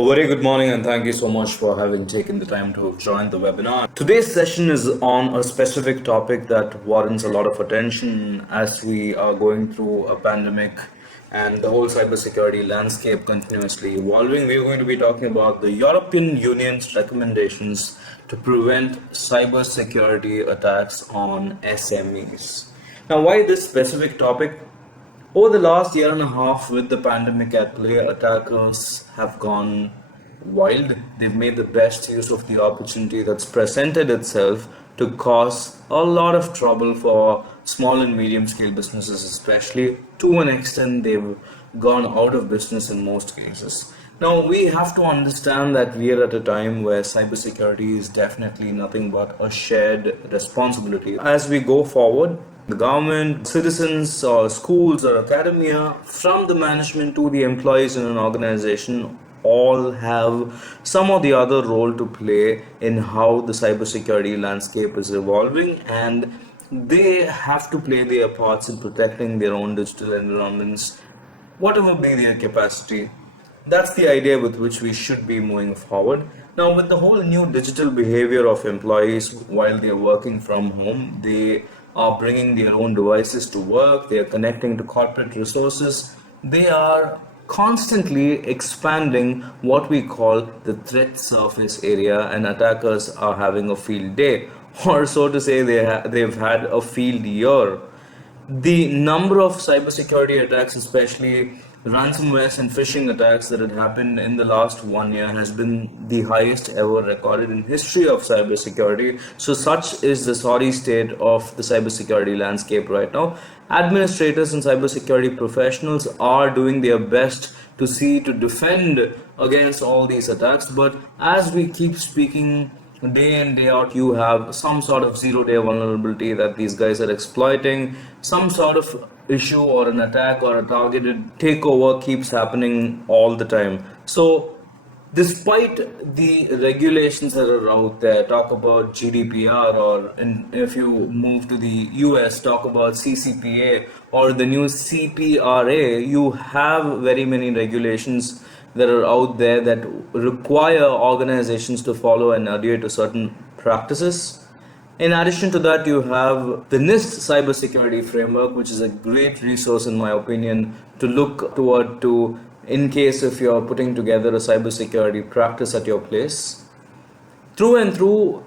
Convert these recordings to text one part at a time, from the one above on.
A very good morning and thank you so much for having taken the time to join the webinar. Today's session is on a specific topic that warrants a lot of attention as we are going through a pandemic and the whole cybersecurity landscape continuously evolving. We are going to be talking about the European Union's recommendations to prevent cybersecurity attacks on SMEs. Now, why this specific topic? Over the last year and a half, with the pandemic at play, attackers have gone wild. They've made the best use of the opportunity that's presented itself to cause a lot of trouble for small and medium scale businesses, especially. To an extent, they've gone out of business in most cases. Now, we have to understand that we are at a time where cybersecurity is definitely nothing but a shared responsibility. As we go forward, the government, citizens, or schools or academia, from the management to the employees in an organization, all have some or the other role to play in how the cybersecurity landscape is evolving, and they have to play their parts in protecting their own digital environments, whatever be their capacity. That's the idea with which we should be moving forward. Now, with the whole new digital behavior of employees while they're working from home, they are bringing their own devices to work, they are connecting to corporate resources, they are constantly expanding what we call the threat surface area, and attackers are having a field day, or so to say, they've had a field year. The number of cybersecurity attacks, especially ransomware and phishing attacks that had happened in the last 1 year, has been the highest ever recorded in history of cybersecurity. So such is the sorry state of the cybersecurity landscape right now. Administrators and cybersecurity professionals are doing their best to defend against all these attacks, but as we keep speaking, day in day out, you have some sort of zero-day vulnerability that these guys are exploiting. Some sort of issue or an attack or a targeted takeover keeps happening all the time. So despite the regulations that are out there, talk about GDPR, or if you move to the US, talk about CCPA or the new CPRA, you have very many regulations that are out there that require organizations to follow and adhere to certain practices. In addition to that, you have the NIST cybersecurity framework, which is a great resource in my opinion to look toward to in case if you're putting together a cybersecurity practice at your place. Through and through,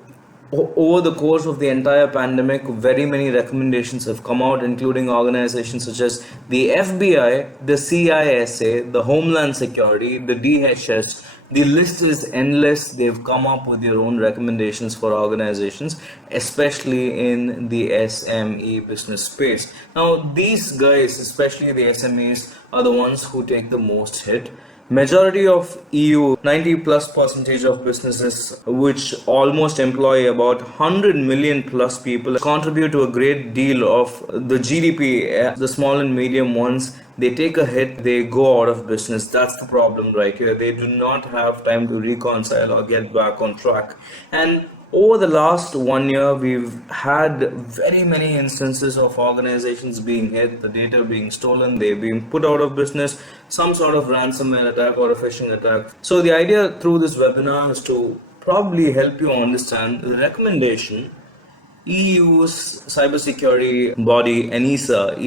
over the course of the entire pandemic, very many recommendations have come out, including organizations such as the FBI, the CISA, the Homeland Security, the DHS. The list is endless. They've come up with their own recommendations for organizations, especially in the SME business space. Now, these guys, especially the SMEs, are the ones who take the most hit. Majority of EU, 90 plus percentage of businesses, which almost employ about 100 million plus people, contribute to a great deal of the GDP. The small and medium ones, they take a hit, they go out of business. That's the problem right here. They do not have time to reconcile or get back on track. And over the last 1 year, we've had very many instances of organizations being hit, the data being stolen, they're being put out of business, some sort of ransomware attack or a phishing attack. So the idea through this webinar is to probably help you understand the recommendation EU's cybersecurity body, ENISA,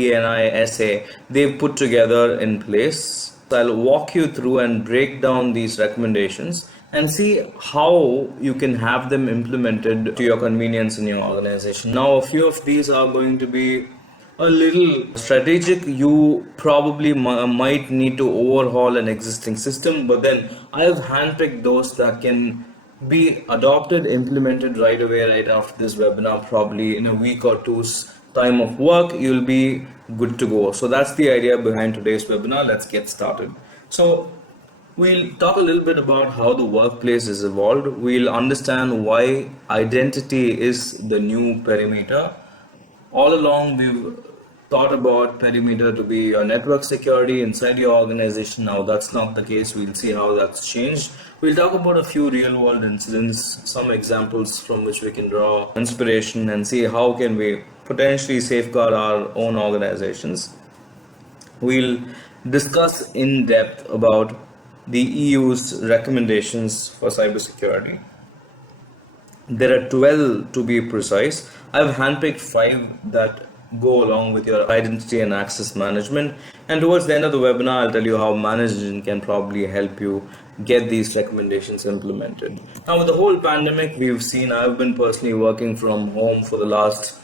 they've put together in place. I'll walk you through and break down these recommendations and see how you can have them implemented to your convenience in your organization. Now, a few of these are going to be a little strategic. You probably might need to overhaul an existing system, but then I have handpicked those that can be adopted, implemented right away, right after this webinar. Probably in a week or two's time of work, you'll be good to go. So that's the idea behind today's webinar. Let's get started. So we'll talk a little bit about how the workplace is evolved. We'll understand why identity is the new perimeter. All along, we've thought about perimeter to be your network security inside your organization. Now that's not the case. We'll see how that's changed. We'll talk about a few real world incidents, some examples from which we can draw inspiration and see how can we potentially safeguard our own organizations. We'll discuss in depth about the EU's recommendations for cybersecurity. There are 12 to be precise. I've handpicked 5 that go along with your identity and access management. And towards the end of the webinar, I'll tell you how management can probably help you get these recommendations implemented. Now, with the whole pandemic, we've seen I've been personally working from home for the last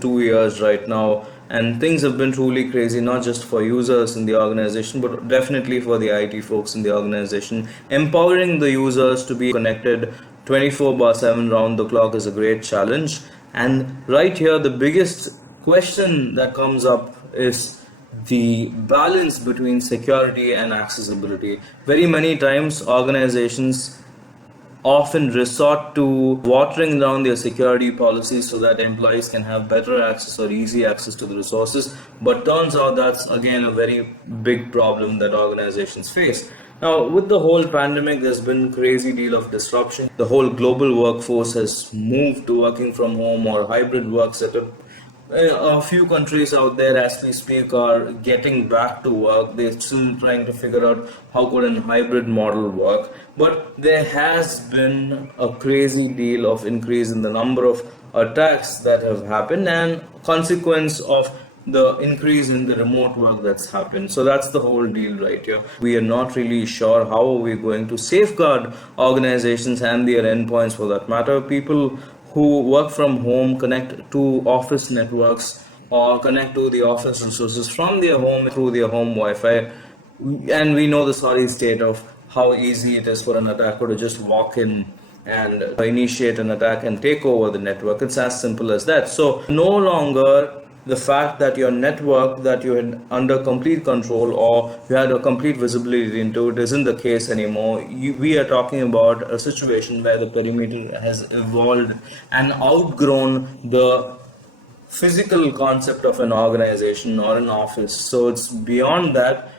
2 years right now, and things have been truly crazy, not just for users in the organization but definitely for the IT folks in the organization. Empowering the users to be connected 24/7 round the clock is a great challenge. And right here, the biggest question that comes up is the balance between security and accessibility. Very many times organizations often resort to watering down their security policies so that employees can have better access or easy access to the resources. But turns out that's again a very big problem that organizations face. Now, with the whole pandemic, there's been crazy deal of disruption. The whole global workforce has moved to working from home or hybrid work setup. A few countries out there as we speak are getting back to work. They're still trying to figure out how could a hybrid model work. But there has been a crazy deal of increase in the number of attacks that have happened and consequence of the increase in the remote work that's happened. So that's the whole deal right here. We are not really sure how are we going to safeguard organizations and their endpoints for that matter. People who work from home connect to office networks or connect to the office resources from their home through their home Wi-Fi. And we know the sorry state of how easy it is for an attacker to just walk in and initiate an attack and take over the network. It's as simple as that. So no longer the fact that your network that you had under complete control or you had a complete visibility into it isn't the case anymore. We are talking about a situation where the perimeter has evolved and outgrown the physical concept of an organization or an office. So it's beyond that.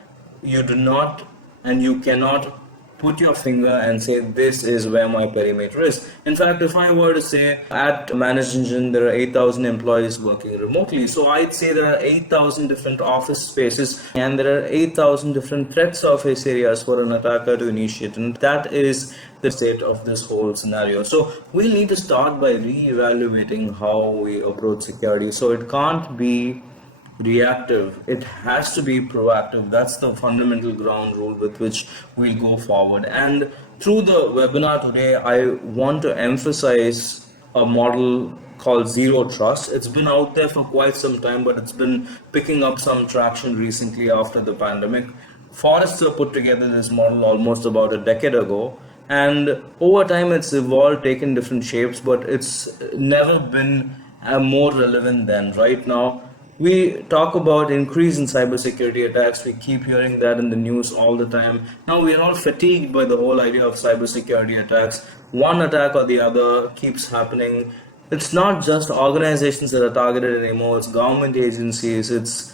You do not and you cannot put your finger and say this is where my perimeter is. In fact, if I were to say at Managed Engine there are 8,000 employees working remotely, so I'd say there are 8,000 different office spaces and there are 8,000 different threat surface areas for an attacker to initiate, and that is the state of this whole scenario. So we'll need to start by re-evaluating how we approach security. So it can't be reactive, it has to be proactive. That's the fundamental ground rule with which we'll go forward. And through the webinar today, I want to emphasize a model called Zero Trust. It's been out there for quite some time, but it's been picking up some traction recently after the pandemic. Forrester put together this model almost about a decade ago, and over time it's evolved, taken different shapes, but it's never been more relevant than right now. We talk about increase in cybersecurity attacks. We keep hearing that in the news all the time. Now we are all fatigued by the whole idea of cybersecurity attacks. One attack or the other keeps happening. It's not just organizations that are targeted anymore. It's government agencies. It's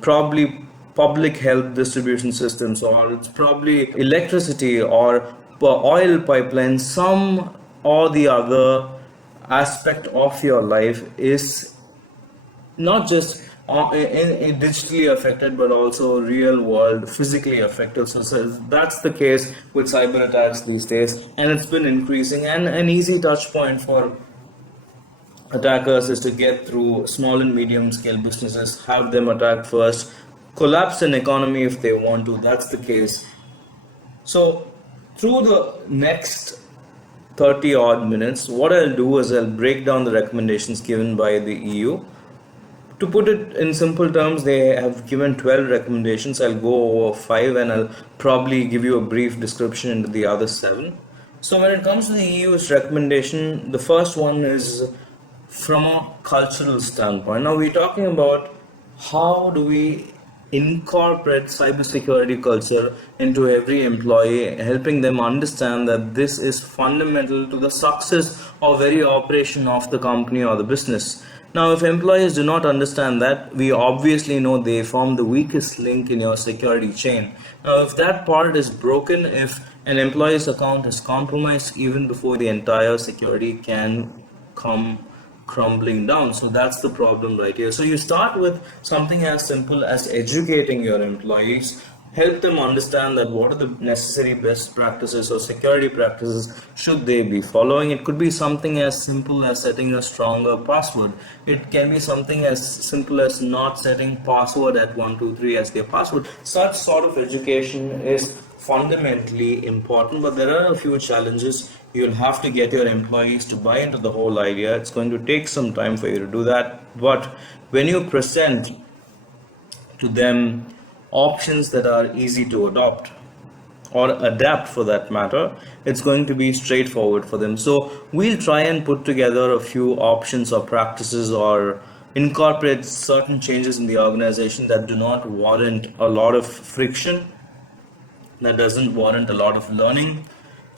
probably public health distribution systems, or it's probably electricity or oil pipelines. Some or the other aspect of your life is not just digitally affected but also real world physically affected. So that's the case with cyber attacks these days, and it's been increasing. And an easy touch point for attackers is to get through small and medium scale businesses, have them attack first, collapse an economy if they want to. That's the case. So through the next 30 odd minutes, what I'll do is I'll break down the recommendations given by the EU. To put it in simple terms, they have given 12 recommendations. I'll go over 5 and I'll probably give you a brief description into the other 7. So when it comes to the EU's recommendation, the first one is from a cultural standpoint. Now we're talking about how do we incorporate cybersecurity culture into every employee, helping them understand that this is fundamental to the success or very operation of the company or the business. Now, if employees do not understand that, we obviously know they form the weakest link in your security chain. Now, if that part is broken, if an employee's account is compromised, even before the entire security can come crumbling down. So that's the problem right here. So you start with something as simple as educating your employees, help them understand that what are the necessary best practices or security practices should they be following. It could be something as simple as setting a stronger password. It can be something as simple as not setting password at 123 as their password. Such sort of education is fundamentally important, but there are a few challenges. You'll have to get your employees to buy into the whole idea. It's going to take some time for you to do that, but when you present to them options that are easy to adopt or adapt for that matter, it's going to be straightforward for them. So we'll try and put together a few options or practices or incorporate certain changes in the organization that do not warrant a lot of friction, that doesn't warrant a lot of learning,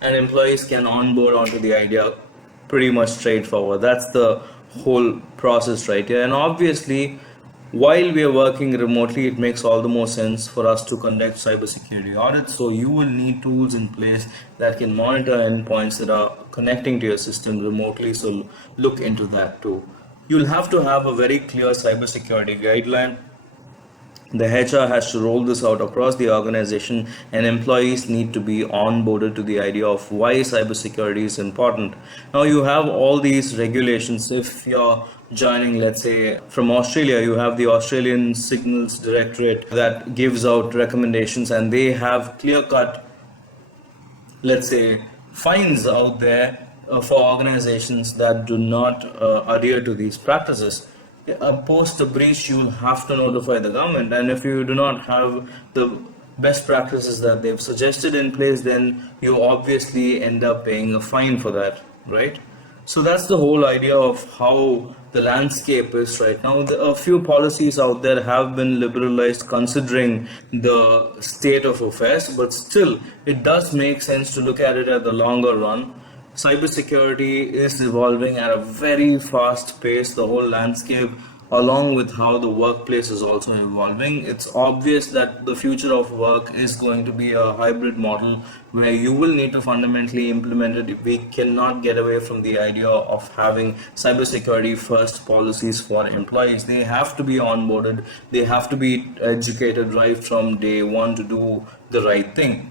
and employees can onboard onto the idea pretty much straightforward. That's the whole process right here. And obviously, while we are working remotely, it makes all the more sense for us to conduct cybersecurity audits. So you will need tools in place that can monitor endpoints that are connecting to your system remotely. So look into that too. You'll have to have a very clear cybersecurity guideline. The HR has to roll this out across the organization, and employees need to be onboarded to the idea of why cybersecurity is important. Now you have all these regulations. If you're joining, let's say from Australia, you have the Australian Signals Directorate that gives out recommendations, and they have clear-cut, let's say, fines out there for organizations that do not adhere to these practices. Post a breach, you'll have to notify the government, and if you do not have the best practices that they've suggested in place, then you obviously end up paying a fine for that, right? So that's the whole idea of how the landscape is right now. A few policies out there have been liberalized considering the state of affairs, but still it does make sense to look at it at the longer run. Cybersecurity is evolving at a very fast pace, the whole landscape, along with how the workplace is also evolving. It's obvious that the future of work is going to be a hybrid model where you will need to fundamentally implement it. We cannot get away from the idea of having cybersecurity first policies for employees. They have to be onboarded, they have to be educated right from day one to do the right thing.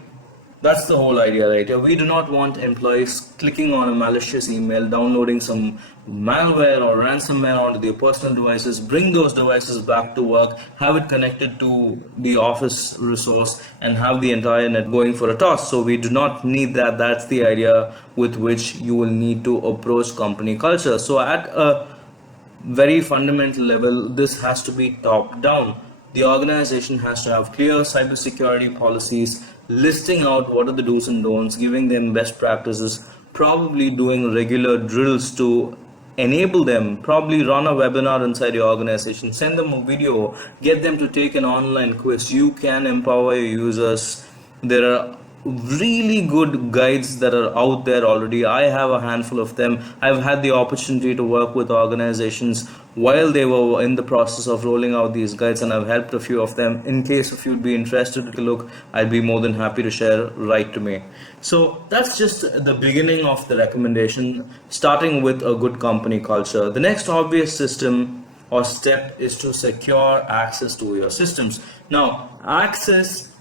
That's the whole idea right here. We do not want employees clicking on a malicious email, downloading some malware or ransomware onto their personal devices, bring those devices back to work, have it connected to the office resource, and have the entire net going for a toss. So we do not need that. That's the idea with which you will need to approach company culture. So at a very fundamental level, this has to be top down. The organization has to have clear cybersecurity policies, listing out what are the do's and don'ts, giving them best practices, probably doing regular drills to enable them, probably run a webinar inside your organization, send them a video, get them to take an online quiz. You can empower your users. There are really good guides that are out there already. I have a handful of them. I've had the opportunity to work with organizations while they were in the process of rolling out these guides, and I've helped a few of them. In case if you'd be interested to look, I'd be more than happy to share. Write to me. So that's just the beginning of the recommendation, starting with a good company culture. The next obvious system or step is to secure access to your systems. Now, access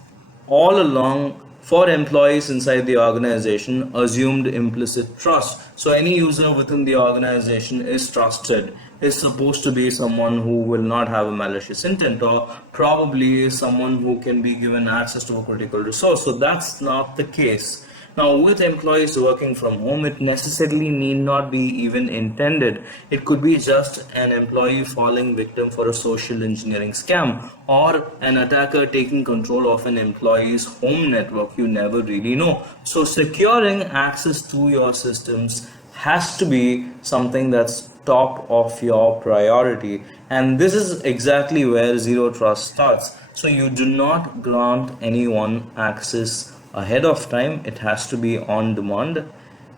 all along for employees inside the organization assumed implicit trust. So any user within the organization is trusted, is supposed to be someone who will not have a malicious intent, or probably someone who can be given access to a critical resource. So that's not the case. Now, with employees working from home, it necessarily need not be even intended. It could be just an employee falling victim for a social engineering scam, or an attacker taking control of an employee's home network. You never really know. So securing access to your systems has to be something that's top of your priority. And this is exactly where zero trust starts. So you do not grant anyone access ahead of time. It has to be on demand.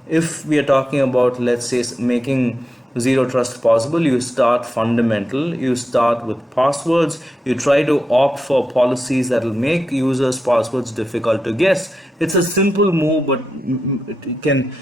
If we are talking about, let's say, making zero trust possible, you start fundamental. You start with passwords. You try to opt for policies that will make users' passwords difficult to guess. It's a simple move, but it can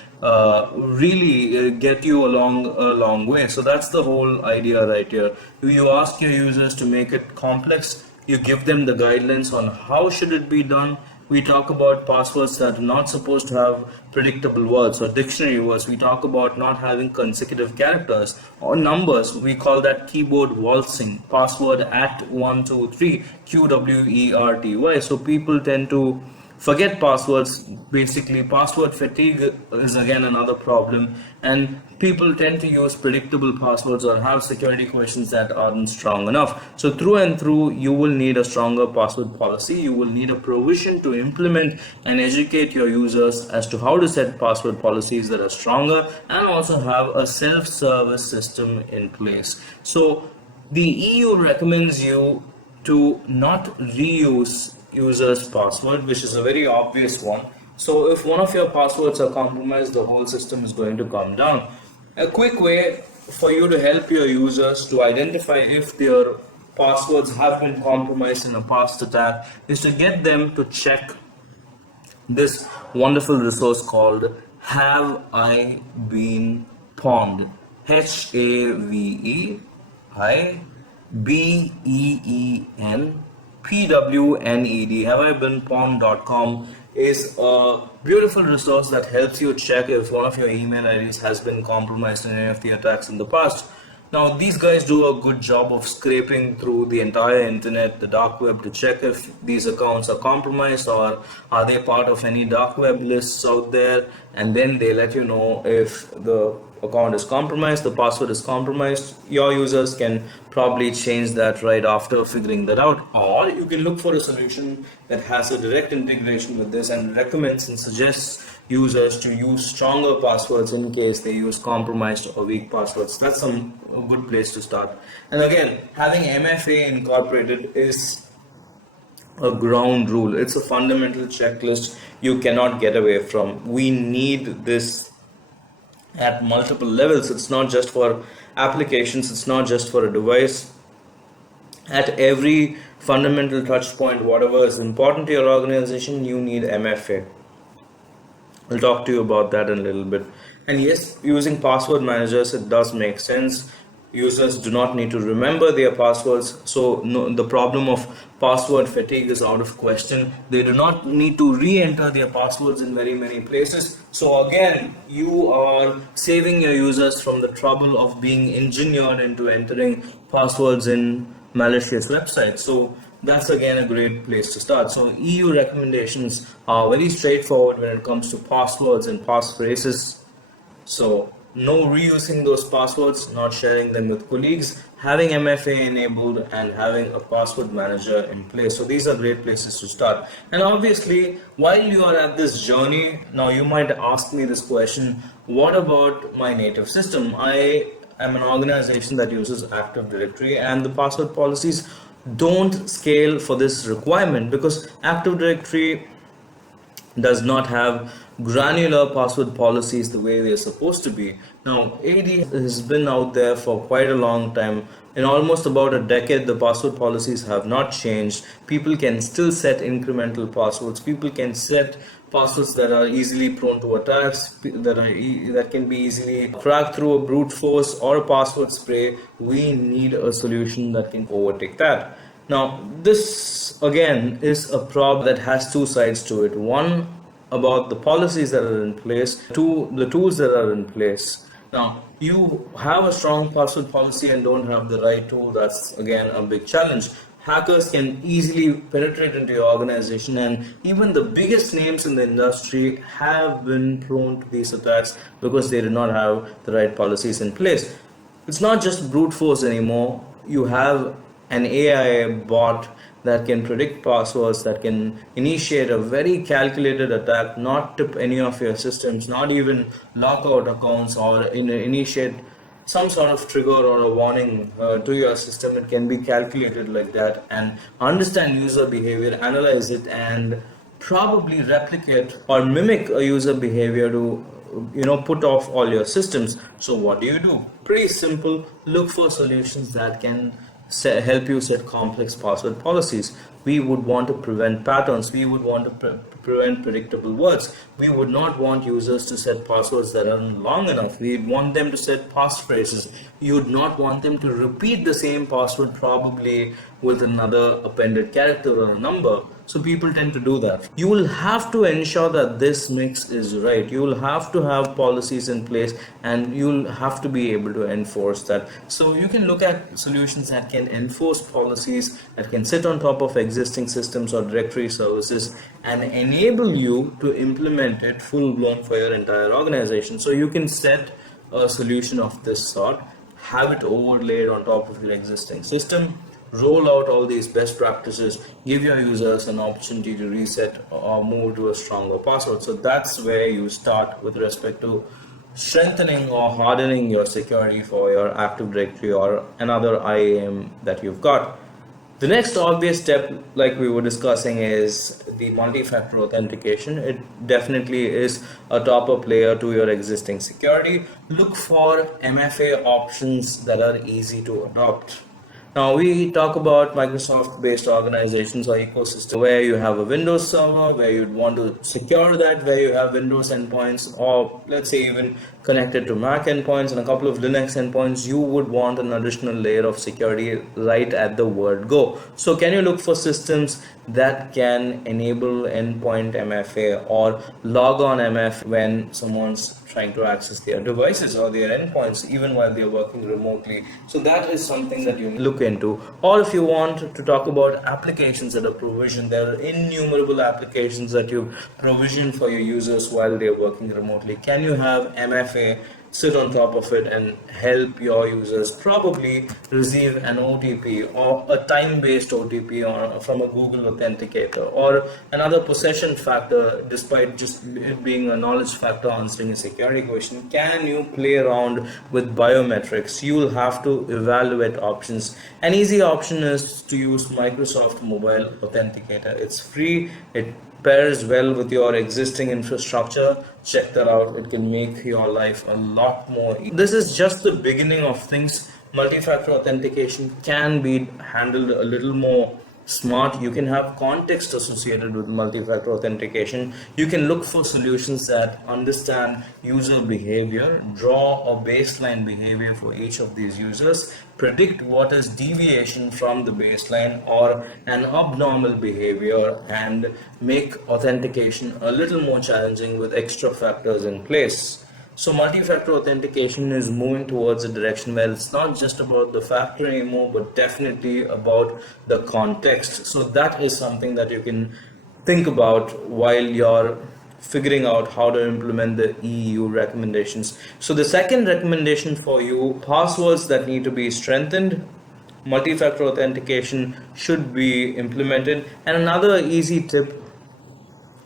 really get you along a long way. So that's the whole idea right here. You ask your users to make it complex. You give them the guidelines on how should it be done. We talk about passwords that are not supposed to have predictable words or dictionary words. We talk about not having consecutive characters or numbers. We call that keyboard waltzing. Password at 123 QWERTY. So people tend to forget passwords. Basically, password fatigue is again another problem, and people tend to use predictable passwords or have security questions that aren't strong enough. So through and through, you will need a stronger password policy. You will need a provision to implement and educate your users as to how to set password policies that are stronger, and also have a self-service system in place. So the EU recommends you to not reuse user's password, which is a very obvious one. So if one of your passwords are compromised, the whole system is going to come down. A quick way for you to help your users to identify if their passwords have been compromised in a past attack is to get them to check this wonderful resource called Have I Been Pawned? HAVEBEEN Have I Been Pawned.com is a beautiful resource that helps you check if one of your email IDs has been compromised in any of the attacks in the past. Now, these guys do a good job of scraping through the entire internet, the dark web, to check if these accounts are compromised or are they part of any dark web lists out there, and then they let you know if the account is compromised, the password is compromised. Your users can probably change that right after figuring that out, or you can look for a solution that has a direct integration with this and recommends and suggests users to use stronger passwords in case they use compromised or weak passwords. That's a good place to start. And again, having MFA incorporated is a ground rule. It's a fundamental checklist you cannot get away from. We need this at multiple levels. It's not just for applications, it's not just for a device. At every fundamental touch point, whatever is important to your organization, you need MFA. I'll talk to you about that in a little bit. And yes, using password managers, it does make sense. Users do not need to remember their passwords, so the problem of password fatigue is out of question. They do not need to re-enter their passwords in very many places. So again, you are saving your users from the trouble of being engineered into entering passwords in malicious websites. So that's again a great place to start. So EU recommendations are very straightforward when it comes to passwords and passphrases. So no reusing those passwords, not sharing them with colleagues, having MFA enabled, and having a password manager in place. So these are great places to start. And obviously, while you are at this journey, now you might ask me this question: what about my native system? I am an organization that uses Active Directory, and the password policies don't scale for this requirement because Active Directory does not have granular password policies the way they're supposed to be. Now, AD has been out there for quite a long time. In almost about a decade, the password policies have not changed. People can still set incremental passwords. People can set passwords that are easily prone to attacks, that can be easily cracked through a brute force or a password spray. We need a solution that can overtake that. Now, this again is a problem that has two sides to it. One, about the policies that are in place. Two, the tools that are in place. Now, you have a strong password policy and don't have the right tool. That's again a big challenge. Hackers can easily penetrate into your organization, and even the biggest names in the industry have been prone to these attacks because they did not have the right policies in place. It's not just brute force anymore. You have an AI bot that can predict passwords, that can initiate a very calculated attack, not tip any of your systems, not even lock out accounts or initiate some sort of trigger or a warning to your system. It can be calculated like that and understand user behavior, analyze it, and probably replicate or mimic a user behavior to put off all your systems. So what do? Pretty simple. Look for solutions that can help you set complex password policies. We would want to prevent patterns. We would want to prevent predictable words. We would not want users to set passwords that are long enough. We want them to set passphrases. You would not want them to repeat the same password, probably with another appended character or a number. So people tend to do that. You will have to ensure that this mix is right. You will have to have policies in place, and you'll have to be able to enforce that. So you can look at solutions that can enforce policies, that can sit on top of existing systems or directory services and enable you to implement it full blown for your entire organization. So you can set a solution of this sort, have it overlaid on top of your existing system, roll out all these best practices, give your users an opportunity to reset or move to a stronger password. So that's where you start with respect to strengthening or hardening your security for your Active Directory or another IAM that you've got. The next obvious step, like we were discussing, is the multi-factor authentication. It definitely is a top-up layer to your existing security. Look for MFA options that are easy to adopt. Now we talk about Microsoft-based organizations or ecosystem where you have a Windows server, where you'd want to secure that, where you have Windows endpoints, or let's say even connected to Mac endpoints and a couple of Linux endpoints. You would want an additional layer of security right at the word go. So can you look for systems that can enable endpoint MFA or Logon MFA when someone's trying to access their devices or their endpoints even while they're working remotely? So that is something that you look into. Or if you want to talk about applications that are provisioned, there are innumerable applications that you provision for your users while they're working remotely. Can you have MFA sit on top of it and help your users probably receive an OTP or a time-based OTP or from a Google Authenticator or another possession factor, despite just it being a knowledge factor answering a security question? Can you play around with biometrics? You will have to evaluate options. An easy option is to use Microsoft Mobile Authenticator. It's free. It pairs well with your existing infrastructure. Check that out. It can make your life a lot more easy. This is just the beginning of things. Multi-factor authentication can be handled a little more smart. You can have context associated with multi-factor authentication. You can look for solutions that understand user behavior, draw a baseline behavior for each of these users, predict what is deviation from the baseline or an abnormal behavior, and make authentication a little more challenging with extra factors in place. So multi-factor authentication is moving towards a direction where it's not just about the factor anymore, but definitely about the context. So that is something that you can think about while you're figuring out how to implement the EU recommendations. So the second recommendation for you, passwords that need to be strengthened. Multi-factor authentication should be implemented. And another easy tip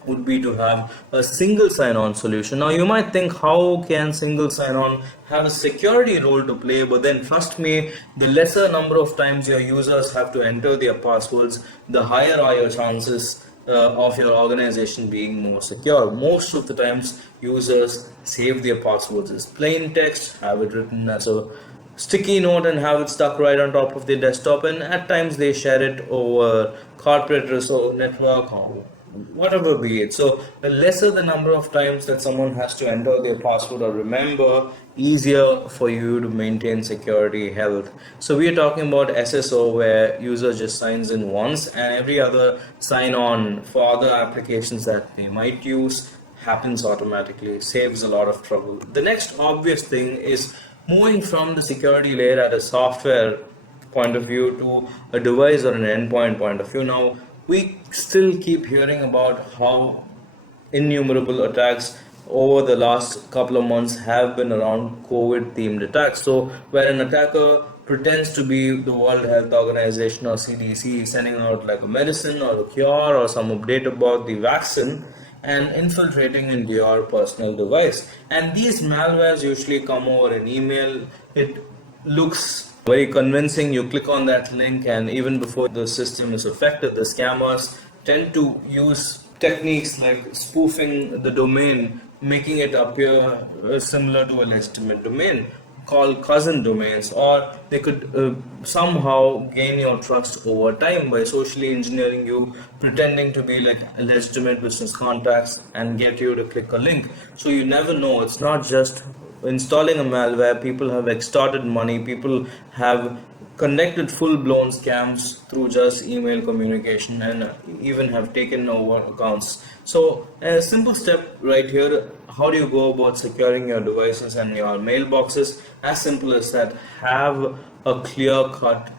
would be to have a single sign-on solution. Now you might think, how can single sign-on have a security role to play? But then trust me, the lesser number of times your users have to enter their passwords, the higher are your chances of your organization being more secure. Most of the times users save their passwords as plain text, have it written as a sticky note and have it stuck right on top of their desktop, and at times they share it over corporate resource network or whatever be it. So the lesser the number of times that someone has to enter their password or remember, easier for you to maintain security health. So we are talking about SSO, where user just signs in once and every other sign on for other applications that they might use happens automatically, saves a lot of trouble. The next obvious thing is moving from the security layer at a software point of view to a device or an endpoint point of view. Now we still keep hearing about how innumerable attacks over the last couple of months have been around COVID themed attacks. So where an attacker pretends to be the World Health Organization or CDC, sending out like a medicine or a cure or some update about the vaccine and infiltrating into your personal device. And these malwares usually come over an email. It looks very convincing. You click on that link, and even before the system is affected, the scammers tend to use techniques like spoofing the domain, making it appear similar to a legitimate domain. called cousin domains, or they could somehow gain your trust over time by socially engineering you, pretending to be like legitimate business contacts and get you to click a link. So you never know. It's not just installing a malware. People have extorted money. People have conducted full-blown scams through just email communication, and even have taken over accounts. So a simple step right here: how do you go about securing your devices and your mailboxes? As simple as that. Have a clear-cut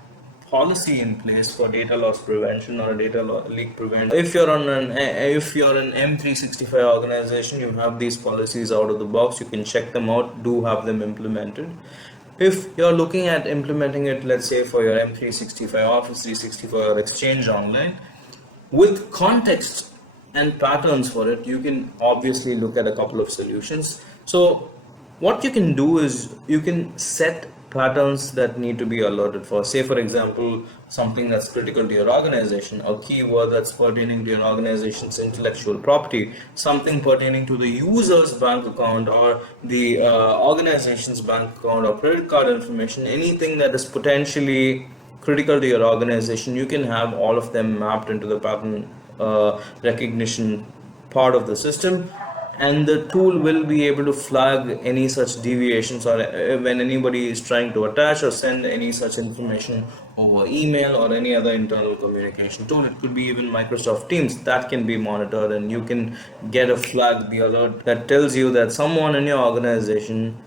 policy in place for data loss prevention or data leak prevention. If you're an M365 organization, you have these policies out of the box. You can check them out. Do have them implemented. If you're looking at implementing it, let's say for your M365, Office 365, or Exchange Online, with context and patterns for it, you can obviously look at a couple of solutions. So what you can do is you can set patterns that need to be alerted for. Say for example, something that's critical to your organization, a keyword that's pertaining to your organization's intellectual property, something pertaining to the user's bank account or the organization's bank account or credit card information, anything that is potentially critical to your organization. You can have all of them mapped into the pattern recognition part of the system, and the tool will be able to flag any such deviations, or when anybody is trying to attach or send any such information over email or any other internal communication tool. It could be even Microsoft Teams that can be monitored, and you can get a flag, the alert that tells you that someone in your organization,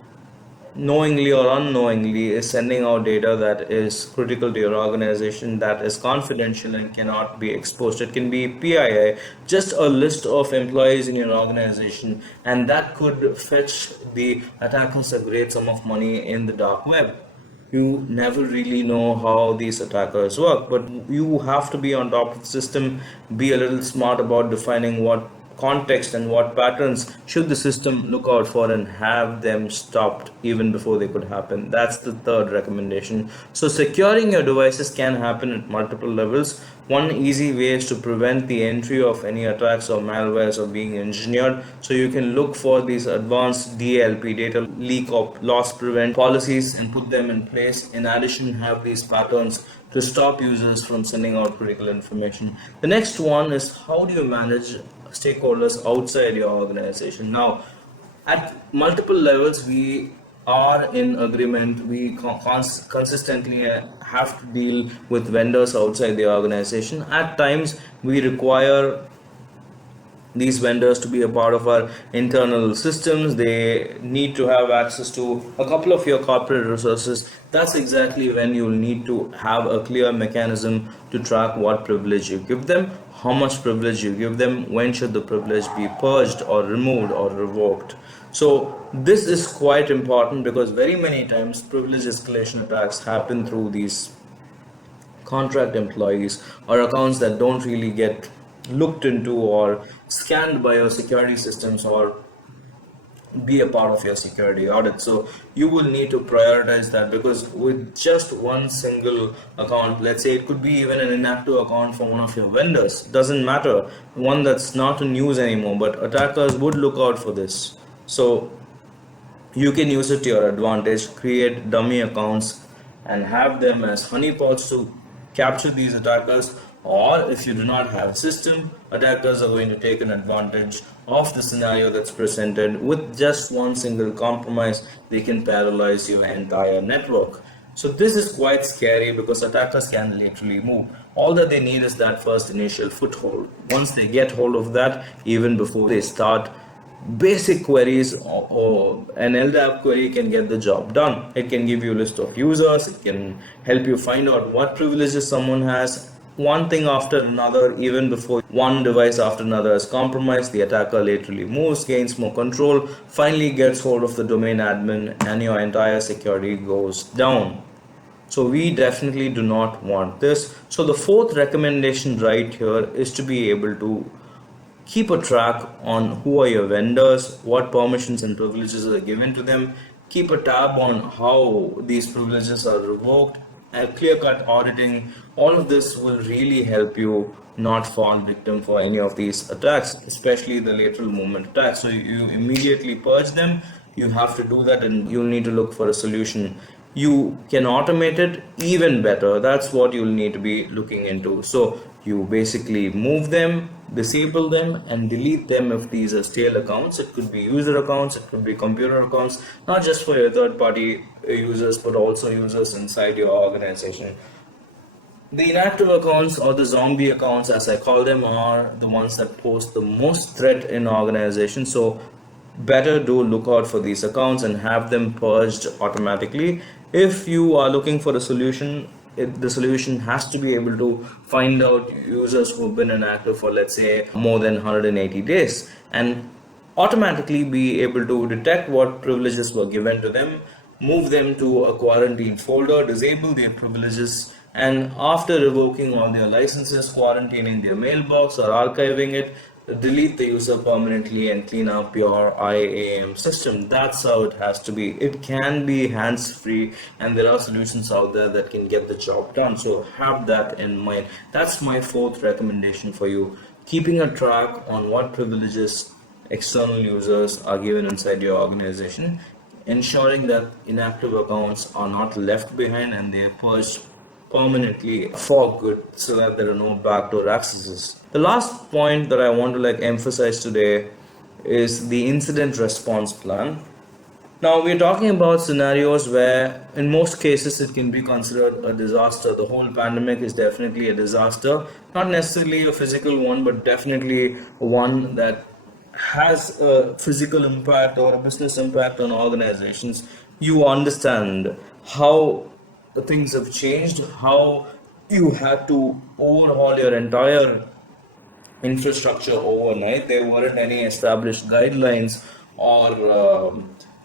knowingly or unknowingly, is sending out data that is critical to your organization, that is confidential and cannot be exposed. It can be PII, just a list of employees in your organization, and that could fetch the attackers a great sum of money in the dark web. You never really know how these attackers work, but you have to be on top of the system, be a little smart about defining what context and what patterns should the system look out for, and have them stopped even before they could happen. That's the third recommendation. So securing your devices can happen at multiple levels. One easy way is to prevent the entry of any attacks or malwares or being engineered. So you can look for these advanced DLP, data leak or loss prevent policies, and put them in place. In addition, have these patterns to stop users from sending out critical information. The next one is, how do you manage stakeholders outside your organization? Now, at multiple levels, we are in agreement. We consistently have to deal with vendors outside the organization. At times, we require these vendors to be a part of our internal systems. They need to have access to a couple of your corporate resources. That's exactly when you'll need to have a clear mechanism to track what privilege you give them, how much privilege you give them, when should the privilege be purged or removed or revoked. So this is quite important, because very many times privilege escalation attacks happen through these contract employees or accounts that don't really get looked into or scanned by your security systems or be a part of your security audit. So you will need to prioritize that, because with just one single account, let's say it could be even an inactive account for one of your vendors, doesn't matter, one that's not in use anymore, but attackers would look out for this. So you can use it to your advantage, create dummy accounts and have them as honeypots to capture these attackers. Or if you do not have a system, attackers are going to take an advantage of the scenario that's presented. With just one single compromise, they can paralyze your entire network. So this is quite scary, because attackers can literally move. All that they need is that first initial foothold. Once they get hold of that, even before they start basic queries, or an LDAP query can get the job done. It can give you a list of users. It can help you find out what privileges someone has. One thing after another, even before one device after another is compromised, the attacker laterally moves, gains more control, finally gets hold of the domain admin, and your entire security goes down. So we definitely do not want this. So the fourth recommendation right here is to be able to keep a track on who are your vendors, what permissions and privileges are given to them. Keep a tab on how these privileges are revoked. Clear-cut auditing, all of this will really help you not fall victim for any of these attacks, especially the lateral movement attacks. So you immediately purge them, you have to do that, and you'll need to look for a solution. You can automate it even better. That's what you'll need to be looking into. So you basically move them, disable them, and delete them if these are stale accounts. It could be user accounts, it could be computer accounts, not just for your third party users, but also users inside your organization. The inactive accounts, or the zombie accounts as I call them, are the ones that pose the most threat in organizations. So better do look out for these accounts and have them purged automatically. If you are looking for a solution, the solution has to be able to find out users who've been inactive for, let's say, more than 180 days, and automatically be able to detect what privileges were given to them, move them to a quarantine folder, disable their privileges, and after revoking all their licenses, quarantining their mailbox or archiving it, delete the user permanently and clean up your IAM system. That's how it has to be. It can be hands-free, and there are solutions out there that can get the job done. So have that in mind. That's my fourth recommendation for you. Keeping a track on what privileges external users are given inside your organization, ensuring that inactive accounts are not left behind and they are purged permanently for good, so that there are no backdoor accesses. The last point that I want to emphasize today is the incident response plan. Now we're talking about scenarios where in most cases it can be considered a disaster. The whole pandemic is definitely a disaster, not necessarily a physical one, but definitely one that has a physical impact or a business impact on organizations. You understand how things have changed, how you had to overhaul your entire infrastructure overnight. There weren't any established guidelines or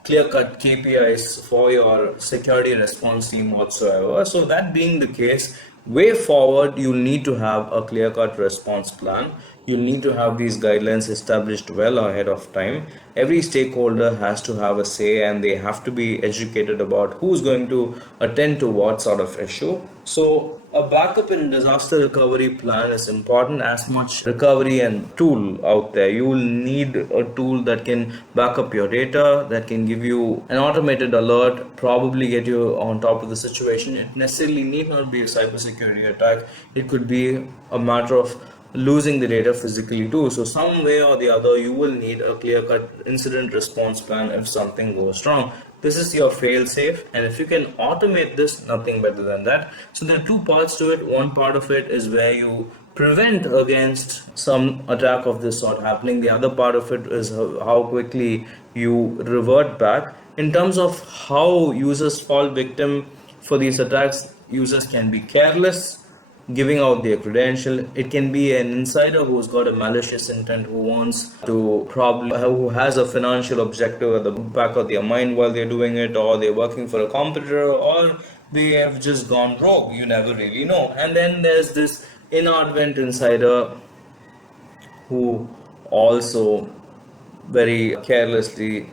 clear-cut KPIs for your security response team whatsoever. So that being the case, way forward, you need to have a clear-cut response plan. You need to have these guidelines established well ahead of time. Every stakeholder has to have a say, and they have to be educated about who's going to attend to what sort of issue. So a backup and disaster recovery plan is important. As much recovery and tool out there, you will need a tool that can back up your data, that can give you an automated alert, probably get you on top of the situation. It necessarily need not be a cybersecurity attack. It could be a matter of losing the data physically too. So some way or the other, you will need a clear-cut incident response plan if something goes wrong. This is your fail-safe, and if you can automate this, nothing better than that. So there are two parts to it. One part of it is where you prevent against some attack of this sort happening. The other part of it is how quickly you revert back. In terms of how users fall victim for these attacks, users can be careless giving out their credential. It can be an insider who's got a malicious intent, who wants to who has a financial objective at the back of their mind while they're doing it, or they're working for a competitor, or they have just gone rogue. You never really know. And then there's this inadvertent insider who also very carelessly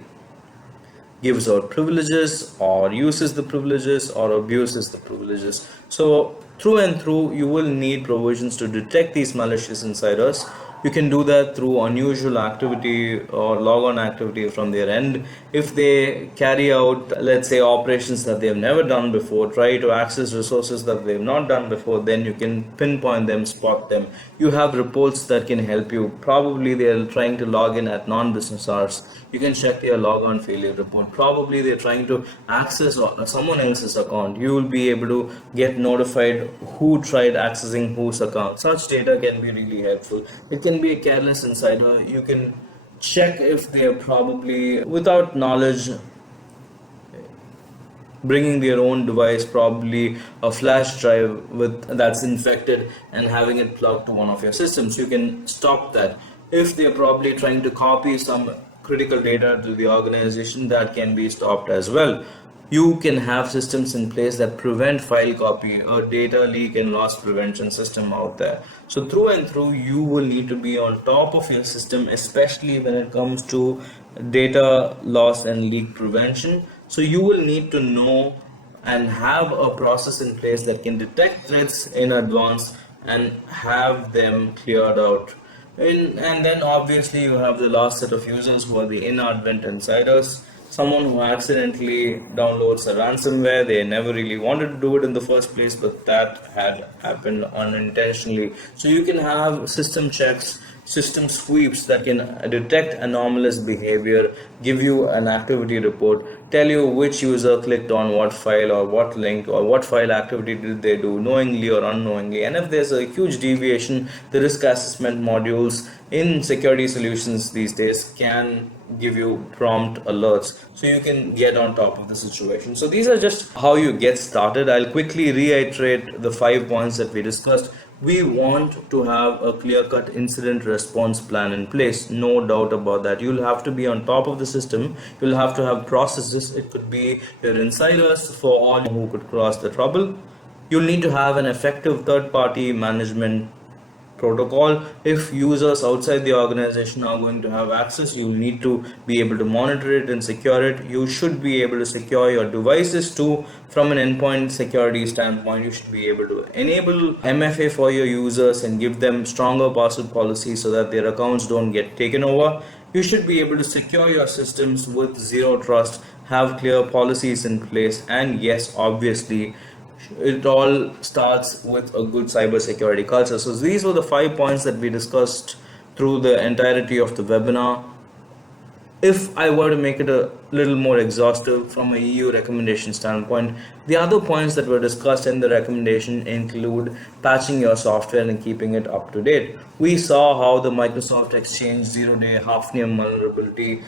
gives out privileges, or uses the privileges, or abuses the privileges. So through and through, you will need provisions to detect these malicious insiders. You can do that through unusual activity or logon activity from their end. If they carry out, let's say, operations that they have never done before, try to access resources that they have not done before, then you can pinpoint them, spot them. You have reports that can help you. Probably they are trying to log in at non-business hours. You can check their logon failure report. Probably they're trying to access someone else's account. You will be able to get notified who tried accessing whose account. Such data can be really helpful. It can be a careless insider. You can check if they are probably without knowledge bringing their own device, probably a flash drive that's infected, and having it plugged to one of your systems. You can stop that. If they're probably trying to copy some critical data to the organization, that can be stopped as well. You can have systems in place that prevent file copy, a data leak and loss prevention system out there. So through and through, you will need to be on top of your system, especially when it comes to data loss and leak prevention. So you will need to know and have a process in place that can detect threats in advance and have them cleared out. And then obviously you have the last set of users, who are the inadvertent insiders. someone who accidentally downloads a ransomware. They never really wanted to do it in the first place, but that had happened unintentionally. So you can have system checks, system sweeps that can detect anomalous behavior, give you an activity report, tell you which user clicked on what file or what link or what file activity did they do, knowingly or unknowingly. And if there's a huge deviation, the risk assessment modules in security solutions these days can give you prompt alerts so you can get on top of the situation. So these are just how you get started. I'll quickly reiterate the 5 points that we discussed. We want to have a clear-cut incident response plan in place, no doubt about that. You'll have to be on top of the system. You'll have to have processes. It could be your insiders for all who could cross the trouble. You'll need to have an effective third-party management protocol. If users outside the organization are going to have access, you need to be able to monitor it and secure it. You should be able to secure your devices too. From an endpoint security standpoint, you should be able to enable MFA for your users and give them stronger password policies so that their accounts don't get taken over. You should be able to secure your systems with zero trust, have clear policies in place, and yes, obviously it all starts with a good cybersecurity culture. So these were the 5 points that we discussed through the entirety of the webinar. If I were to make it a little more exhaustive from a EU recommendation standpoint, the other points that were discussed in the recommendation include patching your software and keeping it up to date. We saw how the Microsoft Exchange zero-day Hafnium vulnerability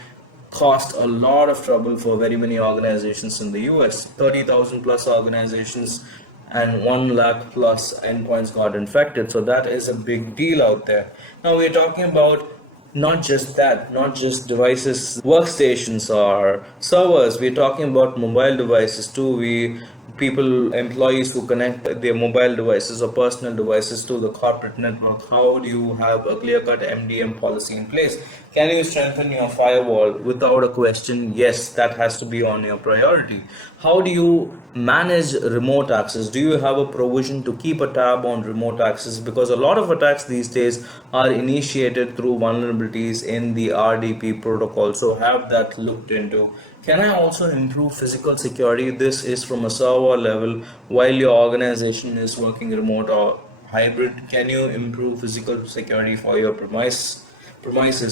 caused a lot of trouble for very many organizations in the US. 30,000 plus organizations and 1 lakh plus endpoints got infected. So that is a big deal out there. Now we're talking about not just that, not just devices, workstations or servers. We're talking about mobile devices too. Employees who connect their mobile devices or personal devices to the corporate network. How do you have a clear-cut MDM policy in place? Can you strengthen your firewall? Without a question, yes, that has to be on your priority. How do you manage remote access? Do you have a provision to keep a tab on remote access? Because a lot of attacks these days are initiated through vulnerabilities in the RDP protocol. So have that looked into. Can I also improve physical security? This is from a server level while your organization is working remote or hybrid. Can you improve physical security for your premises?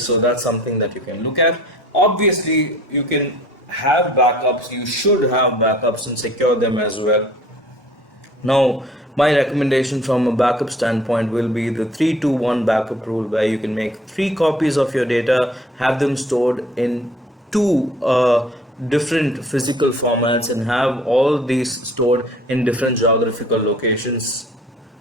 So that's something that you can look at. Obviously, you can have backups. You should have backups and secure them as well. Now, my recommendation from a backup standpoint will be the 3-2-1 backup rule, where you can make 3 copies of your data, have them stored in 2 different physical formats, and have all these stored in different geographical locations.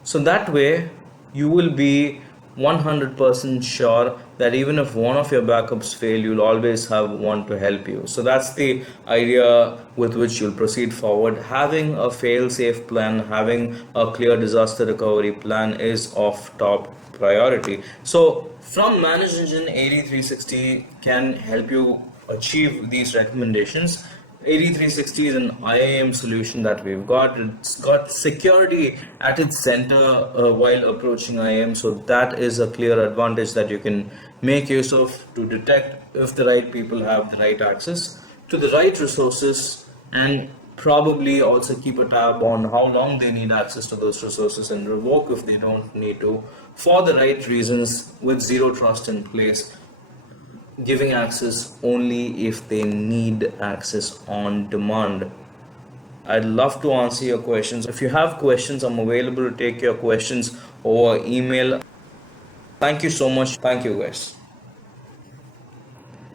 So that way you will be 100% sure that even if one of your backups fail, you'll always have one to help you. So that's the idea with which you'll proceed forward. Having a fail-safe plan, having a clear disaster recovery plan is of top priority. So from Manage Engine, AD360 can help you achieve these recommendations. AD360 is an IAM solution that we've got. It's got security at its center while approaching IAM. So that is a clear advantage that you can make use of to detect if the right people have the right access to the right resources, and probably also keep a tab on how long they need access to those resources and revoke if they don't need to, for the right reasons, with zero trust in place, giving access only if they need access on demand. I'd love to answer your questions. If you have questions, I'm available to take your questions over email. Thank you so much. Thank you, guys.